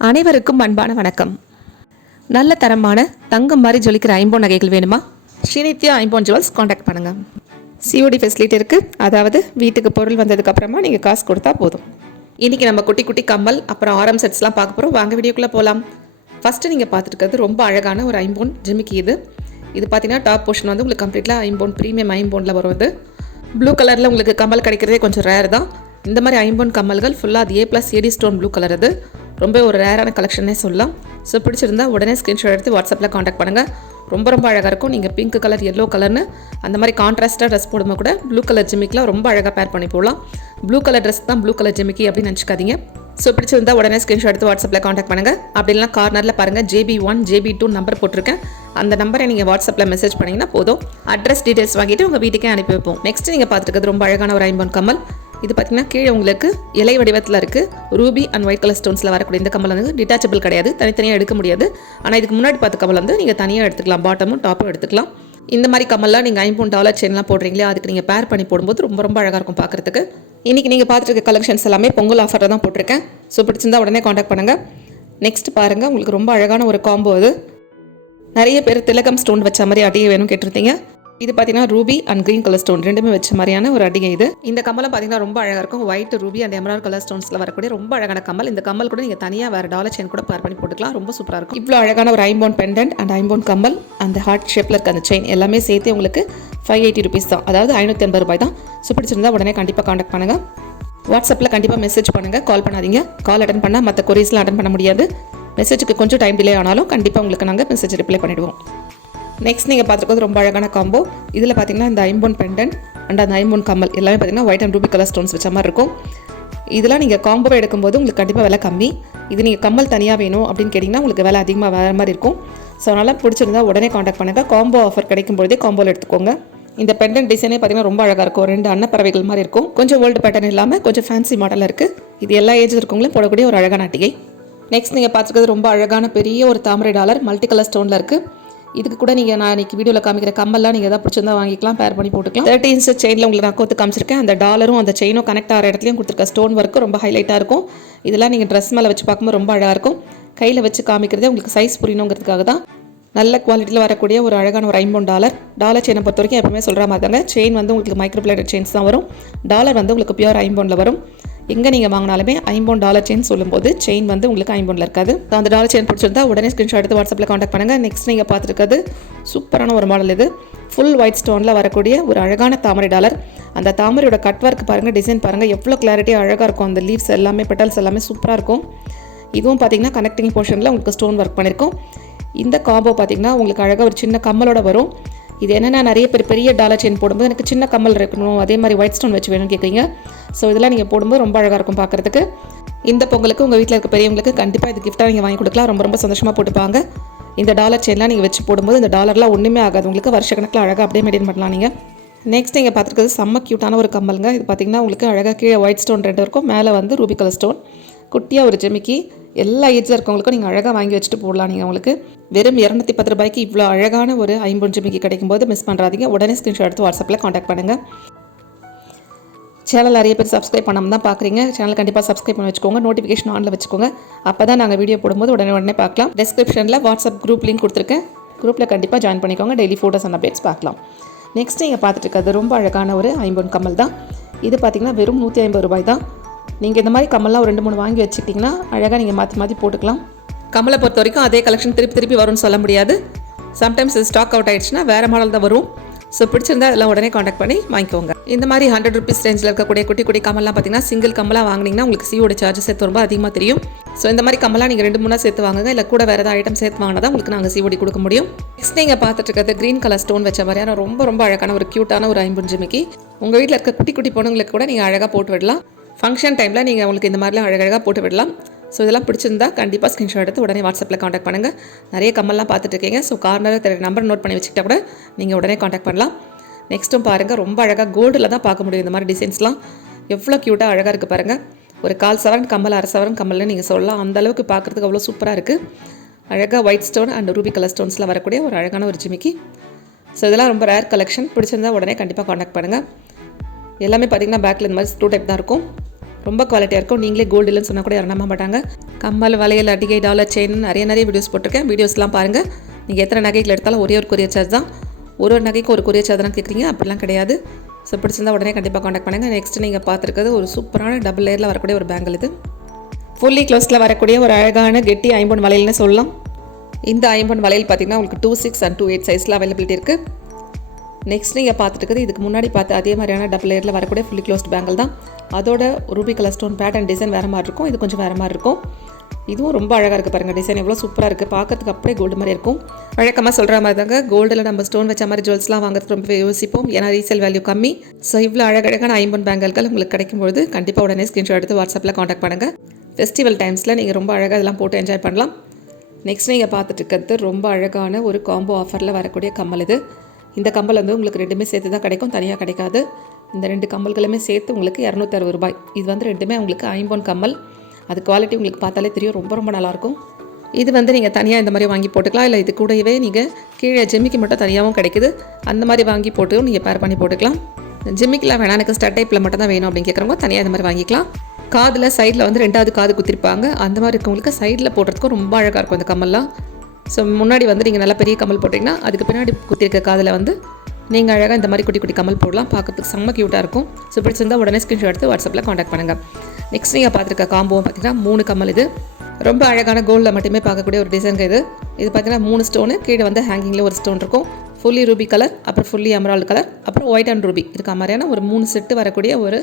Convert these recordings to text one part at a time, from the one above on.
அனைவருக்கும் அன்பான வணக்கம். நல்ல தரமான தங்கம் மாதிரி ஜொலிக்கிற ஐம்போன் நகைகள் வேணுமா? ஸ்ரீநித்யா ஐம்போன் ஜுவல்ஸ் காண்டாக்ட் பண்ணுங்க. சிஓடி ஃபெசிலிட்டி இருக்குது அதாவது வீட்டுக்கு பொருள் வந்ததுக்கு அப்புறமா நீங்கள் காசு கொடுத்தா போதும். இன்றைக்கி நம்ம குட்டி குட்டி கம்மல் அப்புறம் ஆரம் செட்ஸ்லாம் பார்க்க போகிறோம் வாங்க வீடியோக்குள்ளே போகலாம் ஃபஸ்ட்டு நீங்கள் பார்த்துருக்கிறது ரொம்ப அழகான ஒரு ஐம்போன் ஜிமிக்கி இது. இது பார்த்தீங்கன்னா டாப் போர்ஷன் வந்து உங்களுக்கு கம்ப்ளீட்டாக ஐம்போன் ப்ரீமியம் ஐம்போனில் வருவது. ப்ளூ கலரில் உங்களுக்கு கம்மல் கிடைக்கிறதே கொஞ்சம் ரேர் தான். இந்த மாதிரி ஐம்பொன் கம்மல்கள் ஃபுல்லாக அது A plus AD stone blue colour அது ரொம்ப ஒரு ரேரான கலெக்ஷனே சொல்லலாம். ஸோ பிடிச்சிருந்தா உடனே ஸ்க்ரீன்ஷாட் எடுத்து வாட்ஸ்அப்பில் காண்டாக்ட் பண்ணுங்கள் ரொம்ப ரொம்ப அழகாக இருக்கும். நீங்கள் பிங்க் கலர் எல்லோ கலர்னு அந்த மாதிரி கான்ட்ராஸ்டாக ட்ரெஸ் போடும்போது கூட ப்ளூ கலர் ஜிமிக்கெலாம் ரொம்ப அழகாக பேர் பண்ணி போடலாம். ப்ளூ கலர் ட்ரெஸ் தான் ப்ளூ கலர் ஜிமிக்கி அப்படின்னு நினச்சிக்காதீங்க. ஸோ பிடிச்சிருந்தா உடனே ஸ்க்ரீன்ஷாட் எடுத்து வாட்ஸ்அப்பில் காண்டாக்ட் பண்ணுங்கள் அப்படிலாம் கார்னரில் பாருங்கள் JP one JP two number போட்டிருக்கேன். அந்த நம்பரை நீங்கள் வாட்ஸ்அப்பில் மெசேஜ் பண்ணிங்கன்னா போதும். அட்ரஸ் டீட்டெயில்ஸ் வாங்கிட்டு உங்கள் வீட்டுக்கே அனுப்பி வைப்போம். நெக்ஸ்ட் நீங்கள் பார்த்துருக்கிறது ரொம்ப அழகான ஒரு ஐம்பன் கமல் இது பார்த்தீங்கன்னா கீழே உங்களுக்கு இலை வடிவத்தில் இருக்குது ரூபி அண்ட் ஒயிட் கலர் ஸ்டோன்ஸில் வரக்கூடிய இந்த கமல் வந்து டிட்டாச்சபிள் கிடையாது. தனித்தனியாக எடுக்க முடியாது. ஆனால் இதுக்கு முன்னாடி பார்த்த கமல் வந்து நீங்கள் தனியாக எடுத்துக்கலாம். பாட்டமும் டாப்பும் எடுத்துக்கலாம். இந்த மாதிரி கமல்லாம் நீங்கள் ஐம்பூன் டாலர் செயின்லாம் போடுறீங்களே அதுக்கு நீங்கள் பேர் பண்ணி போடும்போது ரொம்ப ரொம்ப அழகாக இருக்கும் பார்க்குறதுக்கு இன்றைக்கி நீங்கள் பார்த்துருக்க கலெக்ஷன்ஸ் எல்லாமே பொங்கல் ஆஃபரில் தான் போட்டிருக்கேன். ஸோ பிடிச்சிருந்தா உடனே காண்டாக்ட் பண்ணுங்கள் நெக்ஸ்ட் பாருங்கள் உங்களுக்கு ரொம்ப அழகான ஒரு காம்போ அது நிறைய பேர் திலகம் ஸ்டோன் வச்ச மாதிரி அடியே வேணும் கேட்டிருந்தீங்க. இது பார்த்தீங்கன்னா ruby and green colour stone ரெண்டுமே வச்ச மாதிரியான ஒரு அடிகை இது. இந்த கமலம் பார்த்தீங்கன்னா ரொம்ப அழகாக இருக்கும். White ruby and emerald colour ஸ்டோன்ஸில் வரக்கூடிய ரொம்ப அழகான கம்மல் இந்த கம்மல் கூட நீங்கள் தனியாக வேறு டாலர் செயின் கூட பேர் பண்ணி போட்டுக்கலாம். ரொம்ப சூப்பராக இருக்கும். இவ்வளோ அழகான ஒரு ஐம்போன் பெண்டன்ட் அண்ட் ஐம்போன் கம்மல் அந்த ஹார்ட் ஷேப்பில் இருக்க அந்த செயின் எல்லாமே சேர்த்து உங்களுக்கு ஃபைவ் எயிட்டி ருபீஸ் தான். அதாவது ஐநூற்றி எண்பது ரூபாய் தான். ஸோ பிடிச்சிருந்தா உடனே கண்டிப்பாக காண்டாக்ட் பண்ணுங்கள் வாட்ஸ்அப்பில் கண்டிப்பாக மெசேஜ் பண்ணுங்கள் கால் பண்ணாதீங்க. கால் அட்டன் பண்ணால் மற்ற கொரியஸ்லாம் அட்டன் பண்ண முடியாது. மெசேஜுக்கு கொஞ்சம் டைம் டிலே ஆனாலும் கண்டிப்பாக உங்களுக்கு நாங்கள் மெசேஜ் ரிப்ளை பண்ணிவிடுவோம் நெக்ஸ்ட் நீங்கள் பார்த்துருக்கிறது ரொம்ப அழகான காம்போ இதில் பார்த்தீங்கன்னா இந்த ஐம்போன் பெண்டன்ட் அண்ட் அந்த ஐம்பொன் கம்மல் எல்லாமே பார்த்தீங்கன்னா white and ruby colour stones வச்ச மாதிரி இருக்கும். இதெல்லாம் நீங்கள் காம்போவை எடுக்கும்போது உங்களுக்கு கண்டிப்பாக விலை கம்மி. இது நீங்கள் கம்மல் தனியாக வேணும் அப்படின்னு கேட்டிங்கன்னா உங்களுக்கு விலை அதிகமாக வேறு மாதிரி இருக்கும். ஸோ அதனால் பிடிச்சிருந்தா உடனே காண்டாக்ட் பண்ணுங்கள் காம்போ ஆஃபர் கிடைக்கும் பொழுதே காம்போவில் எடுத்துக்கோங்க. இந்த பெண்டன் டிசைனே பார்த்தீங்கன்னா ரொம்ப அழகாக இருக்கும். ரெண்டு அன்னப்பறவைகள் மாதிரி இருக்கும். கொஞ்சம் ஓல்டு பேட்டர்ன் இல்லாமல் கொஞ்சம் ஃபேன்சி மாடலில் இருக்குது இது எல்லா ஏஜ் இருக்கவங்களும் போடக்கூடிய ஒரு அழகான அட்டிகை. நெக்ஸ்ட் நீங்கள் பார்த்துக்கிறது ரொம்ப அழகான பெரிய ஒரு தாமரை டாலர் மல்டி கலர் ஸ்டோனில் இருக்குது இதுக்கு கூட நீங்கள் நான் இன்னைக்கு வீடியோவில் காமிக்கிற கம்மெல்லாம் நீங்கள் எதாவது பிடிச்சிருந்தா வாங்கிக்கலாம் பேர் பண்ணி போட்டுக்கலாம். தேர்ட்டி இன்ச் செயினில் உங்களுக்கு நான் கோத்து காமிச்சிருக்கேன். அந்த டாலரும் அந்த செயினும் கனெக்ட் ஆகிற இடத்துலையும் கொடுத்துருக்க ஸ்டோன் ஒர்க்கு ரொம்ப ஹைலைட்டாக இருக்கும். இதெல்லாம் நீங்கள் ட்ரெஸ் மேலே வச்சு பார்க்கும்போது ரொம்ப அழகாக இருக்கும். கையில் வச்சு காமிக்கிறதே உங்களுக்கு சைஸ் புரியணுங்கிறதுக்காக தான். நல்ல குவாலிட்டியில் வரக்கூடிய ஒரு அழகான ஒரு ஐம்பது டாலர் டாலர் செயினை பொறுத்த வரைக்கும் எப்பவுமே சொல்கிற மாதிரி தாங்க செயின் வந்து உங்களுக்கு மைக்ரோ பிளேட் செயின்ஸ் தான் வரும். டாலர் வந்து உங்களுக்கு பியூர் ஐம்பொனில் வரும். எங்கே நீங்கள் வாங்கினாலுமே ஐம்பொன் டாலர் செயின் சொல்லும்போது செயின் வந்து உங்களுக்கு ஐம்பொனில் இருக்காது. அந்த டாலர் செயின் பிடிச்சிருந்தா உடனே ஸ்க்ரீன்ஷாட் எடுத்து வாட்ஸ்அப்பில் காண்டாக்ட் பண்ணுங்கள் நெக்ஸ்ட் நீங்கள் பார்த்துருக்கிறது சூப்பரான ஒரு மாடல் இது. ஃபுல் ஒயிட் ஸ்டோனில் வரக்கூடிய ஒரு அழகான தாமரை டாலர் அந்த தாமரையோட கட் ஒர்க் பாருங்கள் டிசைன் பாருங்கள் எவ்வளோ கிளாரிட்டியாக அழகாக இருக்கும். அந்த லீவ்ஸ் எல்லாமே பெட்டல்ஸ் எல்லாமே சூப்பராக இருக்கும். இதுவும் பார்த்தீங்கன்னா கனெக்டிங் போர்ஷனில் உங்களுக்கு ஸ்டோன் ஒர்க் பண்ணியிருக்கோம் இந்த காம்போ பார்த்தீங்கன்னா உங்களுக்கு அழகாக ஒரு சின்ன கம்மலோட வரும். இது என்னென்னா நிறைய பேர் பெரிய டாலர் செயின் போடும்போது எனக்கு சின்ன கம்மல் இருக்கணும் அதே மாதிரி ஒயிட் ஸ்டோன் வச்சு வேணும்னு கேட்குறீங்க ஸோ இதெல்லாம் நீங்கள் போடும்போது ரொம்ப அழகாக இருக்கும் பார்க்குறதுக்கு இந்த பொங்கலுக்கு உங்கள் வீட்டில் இருக்க பெரியவங்களுக்கு கண்டிப்பாக இது கிஃப்ட்டாக நீங்கள் வாங்கி கொடுக்கலாம். ரொம்ப ரொம்ப சந்தோஷமாக போட்டுப்பாங்க. இந்த டாலர் செயின்லாம் நீங்கள் வச்சு போடும்போது இந்த டாலர்லாம் ஒன்றுமே ஆகாது. உங்களுக்கு வருஷக்கணக்கில் அழகாக அப்படியே மெயின்டைன் பண்ணலாம் நீங்கள் நெக்ஸ்ட் நீங்கள் பார்த்துருக்கிறது செம்ம க்யூட்டான ஒரு கம்மலுங்க. இது பார்த்தீங்கன்னா உங்களுக்கு அழகாக கீழே ஒயிட் ஸ்டோன் ரெண்டு இருக்கும். மேலே வந்து ரூபி கலர் ஸ்டோன் குட்டியாக ஒரு ஜெமிக்கி. எல்லா ஏஜில் இருக்கவங்களுக்கும் நீங்கள் அழகாக வாங்கி வச்சுட்டு போடலாம். நீங்கள் உங்களுக்கு வெறும் இரநூத்தி பத்து ரூபாய்க்கு இவ்வளோ அழகான ஒரு ஐம்பது ஜிமிக்கி கிடைக்கும் போது மிஸ் பண்ணுறாதீங்க உடனே ஸ்க்ரீன்ஷாட் எடுத்து வாட்ஸ்அப்பில் காண்டாக்ட் பண்ணுங்கள் சேனல் நிறைய பேர் சப்ஸ்கிரைப் பண்ணாமல் தான் பார்க்குறீங்க சேனல் கண்டிப்பாக சப்ஸ்கிரைப் பண்ணி வச்சுக்கோங்க. நோட்டிஃபிகேஷன் ஆனில் வச்சுக்கோங்க. அப்போ தான் நாங்கள் வீடியோ போடும்போது உடனே உடனே பார்க்கலாம். டிஸ்கிரிப்ஷனில் வாட்ஸ்அப் குரூப் லிங்க் கொடுத்துருக்கேன். குரூப்பில் கண்டிப்பாக ஜாயின் பண்ணிக்கோங்க. டெய்லி ஃபோட்டோஸ் அண்ட் அப்டேட்ஸ் பார்க்கலாம். நெக்ஸ்ட் நீங்கள் பார்த்துட்டு இருக்கிறது ரொம்ப அழகான ஒரு ஐம்பொன் கம்மல் தான். இது பார்த்தீங்கன்னா வெறும் நூற்றி ஐம்பது ரூபாய் தான். நீங்கள் இந்த மாதிரி கம்மல்லாம் ஒரு ரெண்டு மூணு வாங்கி வச்சுக்கிட்டிங்கன்னா அழகாக நீங்கள் மாற்றி மாற்றி போட்டுக்கலாம். கம்மலை பொறுத்த வரைக்கும் அதே கலெக்ஷன் திருப்பி திருப்பி வரும்னு சொல்ல முடியாது. சம்டைம்ஸ் இது ஸ்டாக் அவுட் ஆகிடுச்சுன்னா வேறு மாடல் தான் வரும். ஸோ பிடிச்சிருந்தா அதெல்லாம் உடனே காண்டாக்ட் பண்ணி வாங்கிக்கோங்க. இந்த மாதிரி ஹண்ட்ரட் ருபீஸ் ரேஞ்சில் இருக்கக்கூடிய குட்டி குட்டி கம்மல்லாம் பார்த்தீங்கன்னா சிங்கிள் கமலாக வாங்கினீங்கன்னா உங்களுக்கு சியோட சார்ஜஸ் சேர்த்து ரொம்ப அதிகமாக தெரியும். ஸோ இந்த மாதிரி கமலாக நீங்கள் ரெண்டு மூணாக சேர்த்து வாங்குங்க. இல்லை கூட வேறு ஏதாவது ஐட்டம் சேர்த்து வாங்கினா தான் உங்களுக்கு நாங்கள் சிஓடி கொடுக்க முடியும். நெக்ஸ்ட் நீங்கள் பார்த்துட்டு இருக்கிறது க்ரீன் கலர் ஸ்டோன் வச்ச மாதிரியான ரொம்ப ரொம்ப அழகான ஒரு க்யூட்டான ஒரு ஐம்பொன் உங்கள் வீட்டில் இருக்க குட்டி குட்டி பொண்ணுங்களுக்கு கூட நீங்கள் அழகாக போட்டு விடலாம். ஃபங்க்ஷன் டைமில் நீங்கள் உங்களுக்கு இந்த மாதிரிலாம் அழகழகாக போட்டு விடலாம். ஸோ இதெல்லாம் பிடிச்சிருந்தா கண்டிப்பாக ஸ்க்ரீன்ஷாட் எடுத்து உடனே வாட்ஸ்அப்பில் காண்டாக்ட் பண்ணுங்கள் நிறைய கம்மல்லாம் பார்த்துட்டு இருக்கீங்க ஸோ கார்னரில் தெரிய நம்பர் நோட் பண்ணி வச்சுக்கிட்டா கூட நீங்கள் உடனே காண்டாக்ட் பண்ணலாம். நெக்ஸ்ட்டும் பாருங்கள் ரொம்ப அழகாக கோல்டில் தான் பார்க்க முடியும் இந்த மாதிரி டிசைன்ஸ்லாம் எவ்வளோ க்யூட்டாக அழகாக இருக்குது பாருங்கள் ஒரு கால் சவரன் கம்மல் அரை சவரன் கம்மல்னு நீங்கள் சொல்லலாம். அந்த அளவுக்கு பார்க்குறதுக்கு அவ்வளோ சூப்பராக இருக்குது அழகாக white stone and ruby colour ஸ்டோன்ஸில் வரக்கூடிய ஒரு அழகான ஒரு ஜிமிக்கி. ஸோ இதெல்லாம் ரொம்ப ரேர் கலெக்ஷன் பிடிச்சிருந்தா உடனே கண்டிப்பாக காண்டாக்ட் பண்ணுங்கள் எல்லாமே பார்த்தீங்கன்னா பேக்கில் இந்த மாதிரி ஸ்க்ரூ டைப் தான் இருக்கும். ரொம்ப குவாலிட்டியாக இருக்கும். நீங்களே கோல்டு இல்லைன்னு சொன்னால் கூட யாரும் நம்ப மாட்டாங்க. கம்மல் வளையல் அடிகை டாலர் செயின் நிறைய நிறைய வீடியோஸ் போட்டிருக்கேன். வீடியோஸ்லாம் பாருங்கள் நீங்கள் எத்தனை நகைகள் எடுத்தாலும் ஒரே ஒரு கொரியர் சார்ஜ் தான். ஒரு ஒரு நகைக்கு ஒரு கொரியர் சார்ஜ் தான் கேட்குறீங்க அப்படிலாம் கிடையாது. ஸோ பிடிச்சிருந்தா உடனே கண்டிப்பாக காண்டாக்ட் பண்ணுங்கள் நெக்ஸ்ட் நீங்கள் பார்த்துருக்கிறது ஒரு சூப்பரான டபுள் லேயரில் வரக்கூடிய ஒரு பேங்கிள் இது. ஃபுல்லி க்ளோஸில் வரக்கூடிய ஒரு அழகான கெட்டி ஐம்பொன் வளையல்னு சொல்லலாம். இந்த ஐம்பொன் வளையல் பார்த்தீங்கன்னா உங்களுக்கு two six and two eight சைஸில் அவைலபிலிட்டி இருக்குது நெக்ஸ்ட் நீங்கள் பார்த்துட்டு இருக்குது இதுக்கு முன்னாடி பார்த்து அதே மாதிரியான டபுள் லேயரில் வரக்கூடிய ஃபுல்லி க்ளோஸ்ட் பேங்கிள் தான். அதோட ruby colour stone pattern design வேறு மாதிரி இருக்கும். இது கொஞ்சம் வேறு மாதிரி இருக்கும். இதுவும் ரொம்ப அழகாக இருக்குது பாருங்கள் டிசைன் எவ்வளோ சூப்பராக இருக்குது பார்க்கறதுக்கு அப்படியே கோல்டு மாதிரி இருக்கும். வழக்கமாக சொல்கிற மாதிரி தாங்க. கோல்டில் நம்ம ஸ்டோன் வச்ச மாதிரி ஜுவல்ஸ்லாம் வாங்குறதுக்கு ரொம்பவே யோசிப்போம். ஏன்னா ரீசேல் வேல்யூ கம்மி. ஸோ இவ்வளோ அழகழகான ஐம்பன் பேங்கல்கள் உங்களுக்கு கிடைக்கும்போது கண்டிப்பாக உடனே ஸ்க்ரீன்ஷாட் எடுத்து வாட்ஸ்அப்பில் காண்டாக்ட் பண்ணுங்கள் ஃபெஸ்டிவல் டைம்ஸில் நீங்கள் ரொம்ப அழகாக இதெல்லாம் போட்டு என்ஜாய் பண்ணலாம். நெக்ஸ்ட் நீங்கள் பார்த்துட்டு இருக்கிறது ரொம்ப அழகான ஒரு காம்போ ஆஃபரில் வரக்கூடிய கம்மல் இது. இந்த கம்பல் வந்து உங்களுக்கு ரெண்டுமே சேர்த்து தான் கிடைக்கும் தனியாக கிடைக்காது. இந்த ரெண்டு கம்பல்களுமே சேர்த்து உங்களுக்கு இரநூத்தி அறுபது ரூபாய். இது வந்து ரெண்டுமே உங்களுக்கு ஐம்பொன் கம்மல். அது குவாலிட்டி உங்களுக்கு பார்த்தாலே தெரியும் ரொம்ப ரொம்ப நல்லாயிருக்கும். இது வந்து நீங்கள் தனியாக இந்த மாதிரி வாங்கி போட்டுக்கலாம். இல்லை இது கூடவே நீங்கள் கீழே ஜிம்மிக்கு மட்டும் தனியாகவும் கிடைக்குது. அந்த மாதிரி வாங்கி போட்டு நீங்கள் பேர் பண்ணி போட்டுக்கலாம். ஜிம்மிக்கெலாம் வேணாம் எனக்கு ஸ்டட் டைப்பில் மட்டும் தான் வேணும் அப்படின்னு கேட்குறவங்க தனியாக இந்த மாதிரி வாங்கிக்கலாம். காதில் சைடில் வந்து ரெண்டாவது காது குத்திருப்பாங்க. அந்த மாதிரி இருக்கவங்களுக்கு சைடில் போடுறதுக்கும் ரொம்ப அழகாக இருக்கும் இந்த கம்மல்லாம். ஸோ முன்னாடி வந்து நீங்கள் நல்லா பெரிய கமல் போட்டிங்கன்னா அதுக்கு பின்னாடி குத்திருக்க காதில் வந்து நீங்கள் அழகாக இந்த மாதிரி குட்டி குட்டி கமல் போடலாம். பார்க்கறதுக்கு செம்ம க்யூட்டாக இருக்கும். ஸோ பிடிச்சிருந்தா உடனே ஸ்க்ரீன்ஷாட் எடுத்து வாட்ஸ்அப்பில் காண்டாக்ட் பண்ணுங்கள் நெக்ஸ்ட் நீங்கள் பார்த்துருக்க காம்போவும் பார்த்தீங்கன்னா மூணு கம்மல் இது. ரொம்ப அழகான கோல்டில் மட்டுமே பார்க்கக்கூடிய ஒரு டிசைன் இது. இது பார்த்தீங்கன்னா மூணு ஸ்டோனு கீழே வந்து ஹேங்கிங்கில் ஒரு ஸ்டோன் இருக்கும். ஃபுல்லி ரூபி கலர் அப்புறம் ஃபுல்லி அமரால் கலர் அப்புறம் ஒயிட் அண்ட் ரூபி இருக்க மாதிரியான ஒரு மூணு செட்டு வரக்கூடிய ஒரு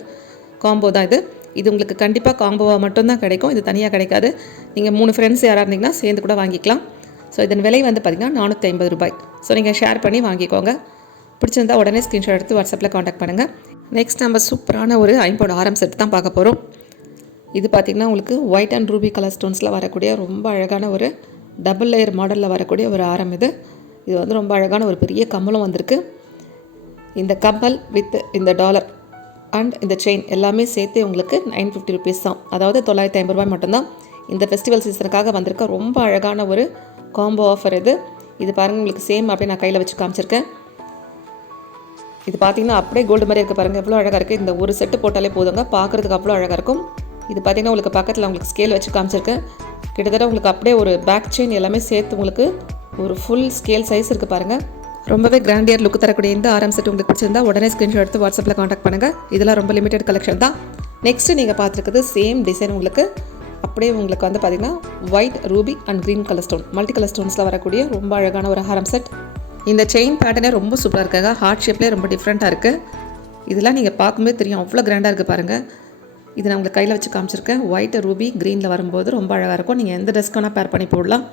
காம்போ தான் இது. இது உங்களுக்கு கண்டிப்பாக காம்போவாக மட்டும்தான் கிடைக்கும். இது தனியாக கிடைக்காது. நீங்கள் மூணு ஃப்ரெண்ட்ஸ் யாராக இருந்தீங்கன்னா சேர்ந்து கூட வாங்கிக்கலாம். ஸோ இதன் விலை வந்து பார்த்திங்கன்னா நானூற்றி ஐம்பது ரூபாய். ஸோ நீங்கள் ஷேர் பண்ணி வாங்கிக்கோங்க. பிடிச்சிருந்தா உடனே ஸ்க்ரீன்ஷாட் எடுத்து வாட்ஸ்அப்பில் காண்டாக்ட் பண்ணுங்கள் நெக்ஸ்ட் நம்ம சூப்பரான ஒரு ஐம்போட ஆரம் செட் தான் பார்க்க போகிறோம் இது பார்த்திங்கன்னா உங்களுக்கு ஒயிட் அண்ட் ரூபி கலர் ஸ்டோன்ஸில் வரக்கூடிய ரொம்ப அழகான ஒரு டபுள் லேயர் மாடலில் வரக்கூடிய ஒரு ஆரம் இது. இது வந்து ரொம்ப அழகான ஒரு பெரிய கம்மலும் வந்திருக்கு. இந்த கம்மல் வித் இந்த டாலர் அண்ட் இந்த செயின் எல்லாமே சேர்த்து உங்களுக்கு நைன் ஃபிஃப்டி ருபீஸ் தான். அதாவது தொள்ளாயிரத்தி ஐம்பது ரூபாய் மட்டும்தான். இந்த ஃபெஸ்டிவல் சீசனுக்காக வந்திருக்க ரொம்ப அழகான ஒரு காம்போ ஆஃபர் இது இது பாருங்கள் உங்களுக்கு சேம் அப்படியே நான் கையில் வச்சு காமிச்சிருக்கேன். இது பார்த்தீங்கன்னா அப்படியே கோல்டு மாதிரி இருக்குது பாருங்கள் எவ்வளோ அழகாக இருக்குது இந்த ஒரு செட்டு போட்டாலே போதுங்க பார்க்குறதுக்கு அவ்வளோ அழகாக இருக்கும். இது பார்த்தீங்கன்னா உங்களுக்கு பக்கத்தில் உங்களுக்கு ஸ்கேல் வச்சு காமிச்சிருக்கேன். கிட்டத்தட்ட உங்களுக்கு அப்படியே ஒரு பேக் செயின் எல்லாமே சேர்த்து உங்களுக்கு ஒரு ஃபுல் ஸ்கேல் சைஸ் இருக்குது பாருங்கள் ரொம்பவே கிராண்டியர் லுக் தரக்கூடிய இந்த ஆரம் செட் உங்களுக்கு பிடிச்சிருந்தா உடனே ஸ்க்ரீன்ஷாட் எடுத்து வாட்ஸ்அப்பில் காண்டாக்ட் பண்ணுங்கள் இதெல்லாம் ரொம்ப லிமிடெட் கலெக்ஷன் தான். நெக்ஸ்ட்டு நீங்கள் பார்த்துருக்குது சேம் டிசைன் உங்களுக்கு. அப்படியே உங்களுக்கு வந்து பார்த்திங்கன்னா white ruby and green colour stone multi colour ஸ்டோன்ஸில் வரக்கூடிய ரொம்ப அழகான ஒரு ஹாரம் செட் இந்த செயின் பேட்டர்னே ரொம்ப சூப்பராக இருக்காங்க. ஹார்ட் ஷேப்லேயே ரொம்ப டிஃப்ரெண்ட்டாக இருக்குது இதெல்லாம் நீங்கள் பார்க்கும்போது தெரியும். அவ்வளோ கிராண்டாக இருக்குது பாருங்கள் இது நான் உங்களுக்கு கையில் வச்சு காமிச்சிருக்கேன். ஒயிட் ரூபி க்ரீனில் வரும்போது ரொம்ப அழகாக இருக்கும். நீங்கள் எந்த ட்ரெஸ்க்கு வேணால் பேர் பண்ணி போடலாம்.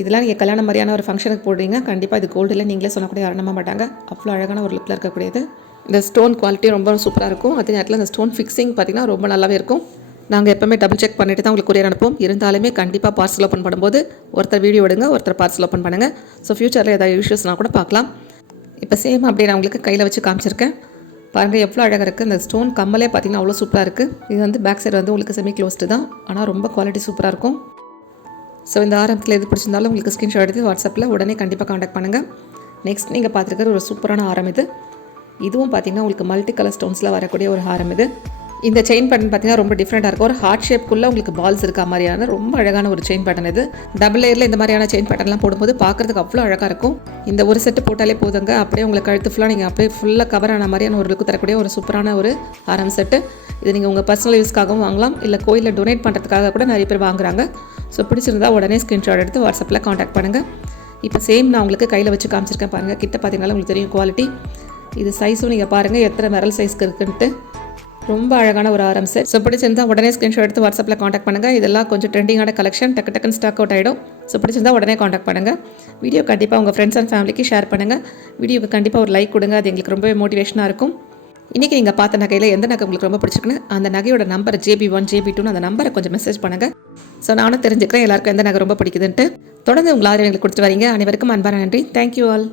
இதெல்லாம் நீங்கள் கல்யாணம் மாதிரியான ஒரு ஃபங்க்ஷனுக்கு போடுறீங்க. கண்டிப்பாக இது கோல்டில் நீங்களே சொல்லக்கூடிய யாரும் நம்ப மாட்டாங்க. அவ்வளோ அழகான ஒரு லுக்கில் இருக்கக்கூடியது. இந்த ஸ்டோன் குவாலிட்டி ரொம்ப சூப்பராக இருக்கும். அதே நேரத்தில் இந்த ஸ்டோன் ஃபிக்ஸிங் பார்த்திங்கன்னா ரொம்ப நல்லாவே இருக்கும். நாங்கள் எப்போவுமே டபுள் செக் பண்ணிட்டு தான் உங்களுக்கு கொரியர் அனுப்புவோம். இருந்தாலுமே கண்டிப்பாக பார்சல் ஓப்பன் பண்ணும்போது ஒருத்தர் வீடியோ எடுங்க ஒருத்தர் பார்சல் ஓப்பன் பண்ணுங்கள் ஸோ ஃப்யூச்சரில் ஏதாவது இஷ்யூஸ்னால் கூட பார்க்கலாம். இப்போ சேம் அப்படியே நான் உங்களுக்கு கையில் வச்சு காமிச்சிருக்கேன். பாருங்கள் எவ்வளோ அழகாக இருக்குது இந்த ஸ்டோன் கம்மலே பார்த்தீங்கன்னா அவ்வளோ சூப்பராக இருக்குது இது வந்து பேக் சைடு வந்து உங்களுக்கு செமி க்ளோஸ்டு தான். ஆனால் ரொம்ப குவாலிட்டி சூப்பராக இருக்கும். ஸோ இந்த ஆரம்பத்தில் எது பிடிச்சிருந்தாலும் உங்களுக்கு ஸ்க்ரீன்ஷாட் எடுத்து வாட்ஸ்அப்பில் உடனே கண்டிப்பாக காண்டாக்ட் பண்ணுங்கள் நெக்ஸ்ட் நீங்கள் பார்த்துருக்கிற ஒரு சூப்பரான ஆரம் இது. இதுவும் பார்த்தீங்கன்னா உங்களுக்கு மல்டி கலர் ஸ்டோன்ஸில் வரக்கூடிய ஒரு ஹாரம் இது. இந்த செயின் பேட்டர்ன் பார்த்தீங்கன்னா ரொம்ப டிஃப்ரெண்ட்டாக இருக்கும். ஒரு ஹார்ட் ஷேப்க்குள்ளே உங்களுக்கு பால்ஸ் இருக்க மாதிரியான ரொம்ப அழகான ஒரு செயின் பேட்டர்ன் இது. டபுள் லேயரில் இந்த மாதிரியான செயின் பேட்டர்லாம் போடும்போது பார்க்குறதுக்கு அவ்வளோ அழகாக இருக்கும். இந்த ஒரு செட்டு போட்டாலே போதுங்க. அப்படியே உங்களுக்கு கழுத்து ஃபுல்லாக நீங்கள் அப்படியே ஃபுல்லாக கவர் ஆன மாதிரியான ஒரு லுக்கு தரக்கூடிய ஒரு சூப்பரான ஒரு ஆரம் செட்டு இது நீங்கள் உங்கள் பர்சனல் யூஸ்க்காகவும் வாங்கலாம். இல்லை கோயிலில் டொனேட் பண்ணுறதுக்காக கூட நிறைய பேர் வாங்குறாங்க. ஸோ பிடிச்சிருந்தா உடனே ஸ்க்ரீன்ஷாட் எடுத்து வாட்ஸ்அப்பில் காண்டாக்ட் பண்ணுங்கள் இப்போ சேம் நான் உங்களுக்கு கையில் வச்சு காமிச்சிருக்கேன் பாருங்கள் கிட்ட பார்த்தீங்கன்னா உங்களுக்கு தெரியும் குவாலிட்டி இது சைஸும் நீங்கள் பாருங்கள் எத்தனை விரல் சைஸ்க்கு இருக்குன்ட்டு. ரொம்ப அழகான ஒரு ஆரம் செட் ஸோ பிடிச்சிருந்தா உடனே ஸ்க்ரீன்ஷாட் எடுத்து வாட்ஸ்அப்பில் காண்டாக்ட் பண்ணுங்கள் இதெல்லாம் கொஞ்சம் ட்ரெண்டிங்கான கலெக்ஷன் டக்கு டக்குன்னு ஸ்டாக் அவுட் ஆகிடும் ஸோ பிடிச்சிருந்தா உடனே காண்டாக்ட் பண்ணுங்கள் வீடியோ கண்டிப்பாக உங்கள் ஃப்ரெண்ட்ஸ் அண்ட் ஃபேமிலிக்கு ஷேர் பண்ணுங்கள் வீடியோக்கு கண்டிப்பாக ஒரு லைக் கொடுங்க. அது எங்களுக்கு ரொம்பவே மோட்டிவேஷனாக இருக்கும். இன்றைக்கி நீங்கள் பார்த்த நகையில் எந்த நகை உங்களுக்கு ரொம்ப பிடிச்சிருக்குன்னு அந்த நகையோட நம்பர் ஜேபி ஒன் ஜேபி டூன்னு அந்த நம்பரை கொஞ்சம் மெசேஜ் பண்ணுங்கள் ஸோ நானும் தெரிஞ்சுக்கிறேன். எல்லாருக்கும் எந்த நகை ரொம்ப பிடிக்குதுன்ட்டு. தொடர்ந்து உங்கள் ஆதரவு எங்களுக்கு கொடுத்துட்டு வரீங்க. அனைவருக்கும் அன்பான நன்றி. Thank you all